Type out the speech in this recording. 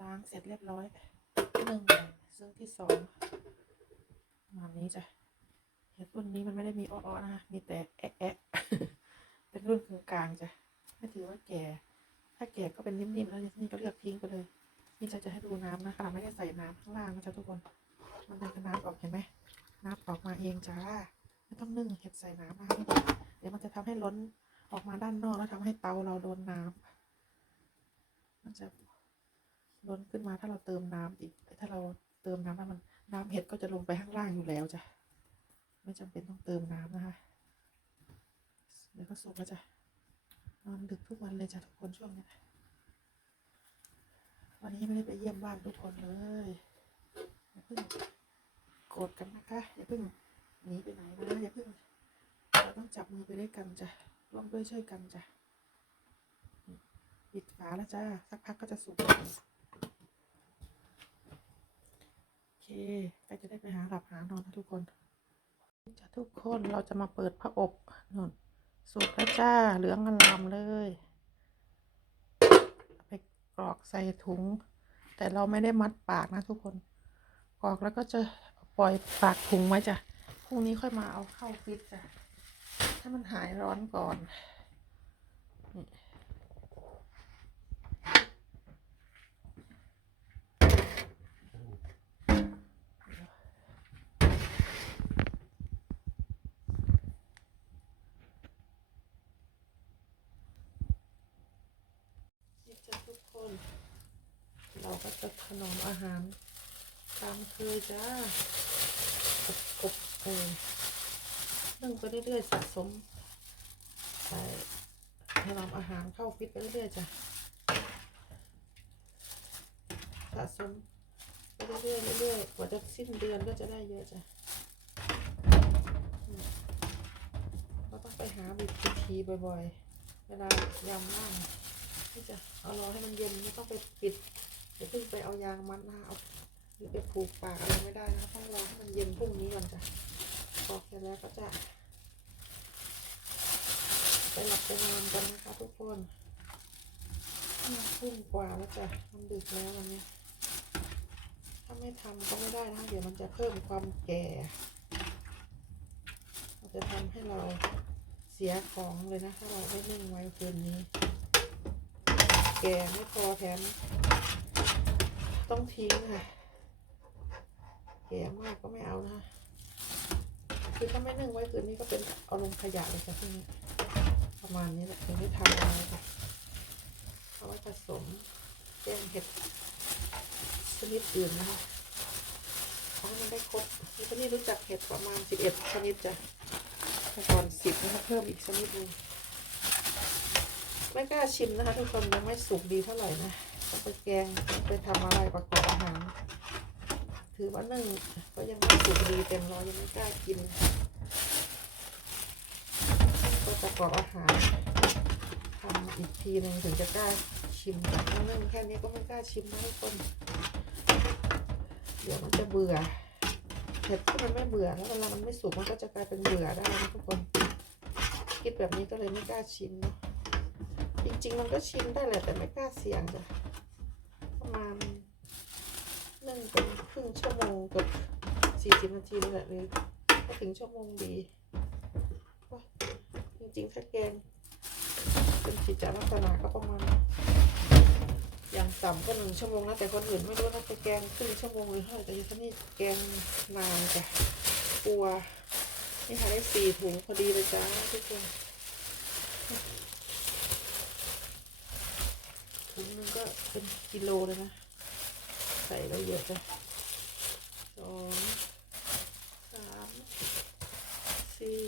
ล้างเสร็จเรียบร้อยหนึ่งซึ่งที่สองมาณนี้จ้ะเห็ดรุ่นนี้มันไม่ได้มีอ้อๆนะคะมีแต่แอะแอะเป็นรุ่นกลางๆจ้ะไม่ถือว่าแก่ ถ้าแก่ก็เป็นนิ่มๆแล้วนี่ก็เลือกทิ้งไปเลย นี่เราจะให้ดูน้ำนะคะไม่ได้ใส่น้ำข้างล่างนะจ๊ะทุกคน มันเป็นน้ำออกเห็นไหมน้ำออกมาเองจ้าไม่ต้องนึ่งเห็ดใส่น้ำนะเดี๋ยวมันจะทำให้ล้นออกมาด้านนอกแล้วทำให้เตาเราโดนน้ำมันจะ ล้นขึ้นมาถ้าเราเติมน้ำอีก ถ้าเราเติมน้ำแล้วมันน้ำเห็ดก็จะลงไปข้างล่างอยู่แล้วจ้ะไม่จำเป็นต้องเติมน้ำนะคะเดี๋ยวก็สุกแล้วจ้ะนอนดึกทุกวันเลยจ้ะทุกคนช่วงเนี้ยวันนี้ไม่ได้ไปเยี่ยมบ้านทุกคนเลยอย่าเพิ่งโกรธกันนะคะอย่าเพิ่งหนีไปไหนนะอย่าเพิ่งเราต้องจับมือไปด้วยกันจ้ะร่วมด้วยช่วยกันจ้ะปิดฝาแล้วจ้าสักพักก็จะสุกโอเค ใกล้จะได้ไปหาหลับหานอนนะทุกคนจะทุกคนเราจะมาเปิดผ้าอบนนสุกแล้วจ้า เหลืองอลามเลย ไปกรอกใส่ถุง แต่เราไม่ได้มัดปากนะทุกคน กรอกแล้วก็จะปล่อยปากถุงไว้จ้ะพรุ่งนี้ค่อยมาเอาเข้าฟิตจ้ะให้มันหายร้อนก่อนนี่จ้ะทุกค น เราก็จะถนอมอาหาร ตามเคยจ้ากบกบเออนึ่งไปเรื่อยๆสะสมใส่ถนอมอาหารเข้าฟิตไปเรื่อยๆจ้ะสะสมไปเรื่อยๆเรื่อยๆกว่าจะสิ้นเดือนก็จะได้เยอะจ้ะเราต้องไปหาบิดทีบ่อยๆ เวลายำนั่ง ที่จะเอารอให้มันเย็นไม่ต้องไปปิดเดี๋ยวเพิ่งไปเอายางมัดนะเอาหรือไปผูกปากอะไรไม่ได้นะต้องรอให้มันเย็นพรุ่งนี้ก่อนจ้ะพอเสร็จแล้วก็จะไปหลับไปนอนกันนะคะทุกคนห้าทุ่มกว่าแล้วจ้ะมันดึกแล้ววันนี้ ถ้าไม่ทำก็ไม่ได้นะเดี๋ยวมันจะเพิ่มความแก่มันจะทำให้เราเสียของเลยนะถ้าเราไม่นึ่งไว้คืนนี้ แก่ไม่พอแถมต้องทิ้งค่ะแก่มากก็ไม่เอานะคะคือถ้าไม่นึ่งไว้คืนนี้ก็เป็นเอาลงขยะเลยค่ะพวกนี้ประมาณนี้แหละยังไม่ทำอะไรค่ะเอาไว้ผสมแกงเห็ดชนิดอื่นนะคะเอาให้มันได้ครบนี่ก็นี่รู้จักเห็ดประมาณสิบเอ็ดชนิดจ้ะแต่ก่อนสิบนะคะเพิ่มอีกชนิดหนึง ไม่กล้าชิมนะคะ ทุกคนยังไม่สุกดีเท่าไหร่นะต้องไปแกงต้องไปทำอะไรประกอบอาหารถือว่านึ่งก็ยังไม่สุกดีเต็มร้อยยังไม่กล้ากินก็ประกอบอาหารทำอีกทีหนึ่งถึงจะกล้าชิมแต่นึ่งแค่นี้ก็ไม่กล้าชิมนะทุกคนเดี๋ยวมันจะเบื่อเห็ดที่มันไม่เบื่อแล้วเวลามันไม่สุกมันก็จะกลายเป็นเบื่อได้นะทุกคน คิดแบบนี้ก็เลยไม่กล้าชิมเนาะ จริงๆ มันก็ชิมได้แหละแต่ไม่กล้าเสี่ยงจ้ะประมาณนึ่งเป็นครึ่งชั่วโมงกับสี่สิบนาทีนี่แหละเลยก็ถึงชั่วโมงดีว้าจริงๆ ถ้าแกงเป็นกิจลักษณะก็ประมาณอย่างต่ำก็หนึ่งชั่วโมงนะแต่คนอื่นไม่รู้นะจะแกงครึ่งชั่วโมงหรือเท่าไหร่แต่ที่นี่แกงนานจ้ะกลัวนี่ค่ะได้สี่ถุงพอดีเลยจ้าทุกคน ถุ งก็เป็นกิโลเลยนะ ใส่ได้เยอะจ้ะสองสามสี่